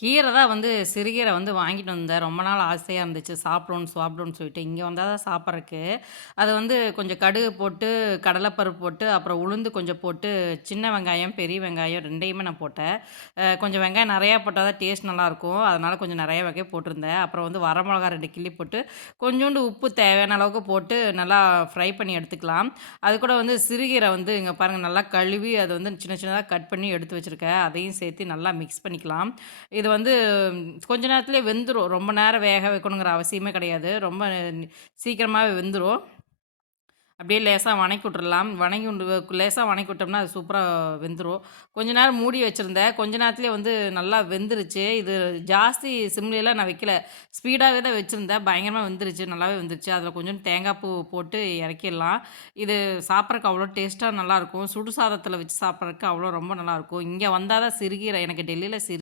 கீரை தான் வந்து சிறுகீரை வந்து வாங்கிட்டு வந்தேன். ரொம்ப நாள் ஆசையாக இருந்துச்சு. சாப்பிடணும், சாப்பிடணும்னு சொல்லிட்டு. இங்கே வந்தால் தான் சாப்பிட்றக்கு. அது வந்து கொஞ்சம் கடுகு போட்டு, கடலைப்பருப்பு போட்டு, அப்புறம் உளுந்து கொஞ்சம் போட்டு, சின்ன வெங்காயம், பெரிய வெங்காயம் ரெண்டையுமே நான் போட்டேன். கொஞ்சம் வெங்காயம் நிறையா போட்டால் தான் டேஸ்ட் நல்லாயிருக்கும். அதனால் கொஞ்சம் நிறைய வெங்காயம் போட்டிருந்தேன். அப்புறம் வந்து வரமிளகா ரெண்டு கிள்ளி போட்டு, கொஞ்சோண்டு உப்பு தேவையான அளவுக்கு போட்டு, நல்லா ஃப்ரை பண்ணி எடுத்துக்கலாம். அது கூட வந்து சிறுகீரை வந்து இங்கே பாருங்கள் நல்லா கழுவி, அதை வந்து சின்ன சின்னதாக கட் பண்ணி எடுத்து வச்சுருக்கேன் அதையும் சேர்த்து நல்லா மிக்ஸ் பண்ணிக்கலாம். இது இது வந்து கொஞ்ச நேரத்திலேயே வெந்துடும் ரொம்ப நேரம் வேக வைக்கணுங்கிற அவசியமே கிடையாது. ரொம்ப சீக்கிரமாகவே வெந்துடும் அப்படியே லேசாக வணக்கி விட்டுறலாம். வணங்கி விட்டு லேசாக வணக்கி விட்டோம்னா, அது சூப்பராக வெந்துடும் கொஞ்ச நேரம் மூடி வச்சுருந்தேன் கொஞ்ச நேரத்துலேயே வந்து நல்லா வெந்துருச்சு. இது ஜாஸ்தி சிம்லையெல்லாம் நான் வைக்கல. ஸ்பீடாகவே தான் வச்சுருந்தேன் பயங்கரமாக வெந்துருச்சு. நல்லாவே வெந்துருச்சு. அதில் கொஞ்சோண்டு தேங்காய் பூ போட்டு இறக்கிடலாம். இது சாப்பிட்றக்கு அவ்வளோ டேஸ்ட்டாக நல்லாயிருக்கும். சுடு சாதத்தில் வச்சு சாப்பிட்றதுக்கு அவ்வளோ ரொம்ப நல்லாயிருக்கும். இங்கே வந்தால் தான் சிறுகீரை எனக்கு டெல்லியில் சிறு